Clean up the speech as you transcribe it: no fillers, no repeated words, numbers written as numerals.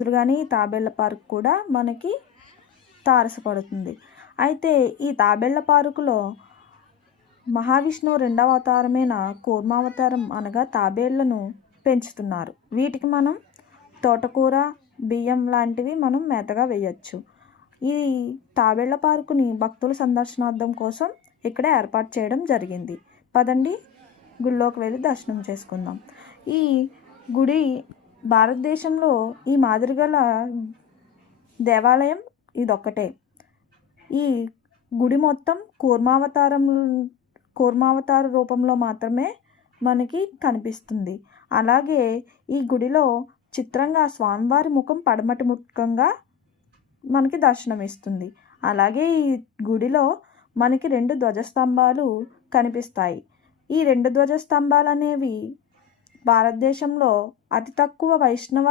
ఎదురుగానే తాబేళ్ల పార్క్ కూడా మనకి తారసపడుతుంది. అయితే ఈ తాబేళ్ల పార్కులో మహావిష్ణువు రెండవ అవతారమైన కూర్మావతారం అనగా తాబేళ్లను పెంచుతున్నారు. వీటికి మనం తోటకూర, బియ్యం లాంటివి మనం మేతగా వేయచ్చు. ఈ తాబేళ్ల పార్కుని భక్తుల సందర్శనార్థం కోసం ఇక్కడ ఏర్పాటు చేయడం జరిగింది. పదండి గుడిలోకి వెళ్ళి దర్శనం చేసుకుందాం. ఈ గుడి భారతదేశంలో ఈ మాదిరిగల దేవాలయం ఇదొక్కటే. ఈ గుడి మొత్తం కూర్మావతార రూపంలో మాత్రమే మనకి కనిపిస్తుంది. అలాగే ఈ గుడిలో చిత్రంగా స్వామివారి ముఖం పడమటి ముఖంగా మనకి దర్శనమిస్తుంది. అలాగే ఈ గుడిలో మనకి 2 ధ్వజస్తంభాలు కనిపిస్తాయి. ఈ 2 ధ్వజస్తంభాలు అనేవి భారతదేశంలో అతి తక్కువ వైష్ణవ